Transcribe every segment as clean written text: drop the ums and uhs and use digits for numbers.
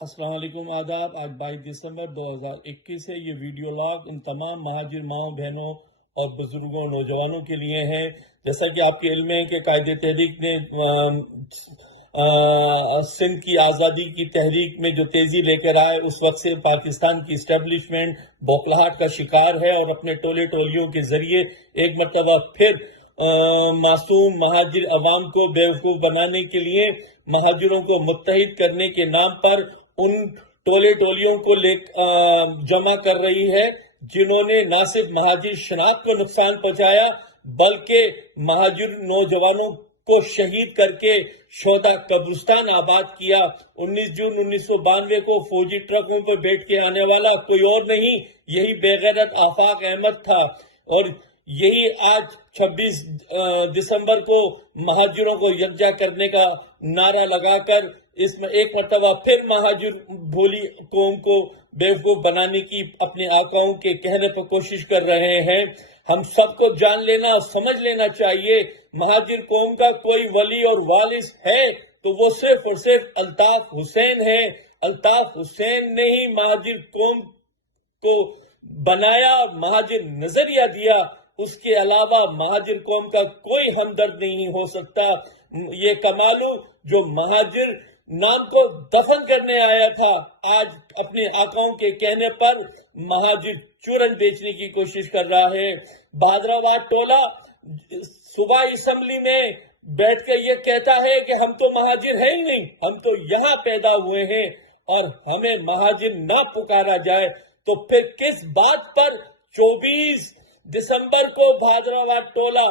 السلام علیکم، آداب۔ آج 22 دسمبر 2021 ہے۔ یہ ویڈیو لاگ ان تمام مہاجر ماؤں بہنوں اور بزرگوں نوجوانوں کے لیے ہے۔ جیسا کہ آپ کے علم ہے کہ قائد تحریک نے سندھ کی آزادی کی تحریک میں جو تیزی لے کر آئے، اس وقت سے پاکستان کی اسٹیبلشمنٹ بوکھلاہٹ کا شکار ہے اور اپنے ٹولے ٹولیوں کے ذریعے ایک مرتبہ پھر معصوم مہاجر عوام کو بیوقوف بنانے کے لیے مہاجروں کو متحد کرنے کے نام پر ان ٹولے ٹولیوں کو جمع کر رہی ہے جنہوں نے نہ صرف مہاجر شناخت کو نقصان پہنچایا بلکہ مہاجر نوجوانوں کو شہید کر کے شہداء قبرستان آباد کیا۔ 19 جون 1992 کو فوجی ٹرکوں پر بیٹھ کے آنے والا کوئی اور نہیں، یہی بے غیرت آفاق احمد تھا، اور یہی آج 26 دسمبر کو مہاجروں کو یکجا کرنے کا نعرہ لگا کر اس میں ایک مرتبہ پھر مہاجر بھولی قوم کو بیوقوف بنانے کی اپنے آقاؤں کے کہنے پر کوشش کر رہے ہیں۔ ہم سب کو جان لینا اور سمجھ لینا چاہیے، مہاجر قوم کا کوئی ولی اور وارث ہے تو وہ صرف اور صرف الطاف حسین ہے۔ الطاف حسین نے ہی مہاجر قوم کو بنایا، مہاجر نظریہ دیا، اس کے علاوہ مہاجر قوم کا کوئی ہمدرد نہیں ہو سکتا۔ یہ کمالو جو مہاجر نام کو دفن کرنے آیا تھا، آج اپنے آقاؤں کے کہنے پر مہاجر چورن بیچنے کی کوشش کر رہا ہے۔ بہادرآباد ٹولہ صوبہ اسمبلی میں بیٹھ کر یہ کہتا ہے کہ ہم تو مہاجر ہیں ہی نہیں، ہم تو یہاں پیدا ہوئے ہیں، اور ہمیں مہاجر نہ پکارا جائے تو پھر کس بات پر 24 دسمبر کو بہادرآباد ٹولہ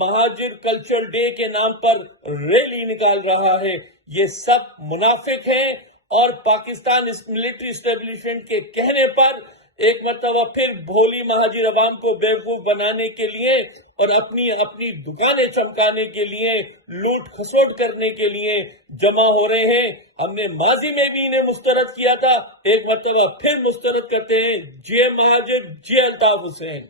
مہاجر کلچر ڈے کے نام پر ریلی نکال رہا ہے؟ یہ سب منافق ہیں، اور پاکستان ملٹری اسٹیبلشمنٹ کے کہنے پر ایک مرتبہ پھر بھولی مہاجر عوام کو بیوقوف بنانے کے لیے اور اپنی دکانیں چمکانے کے لیے، لوٹ کھسوٹ کرنے کے لیے جمع ہو رہے ہیں۔ ہم نے ماضی میں بھی انہیں مسترد کیا تھا، ایک مرتبہ پھر مسترد کرتے ہیں۔ جے مہاجر، جے الطاف حسین۔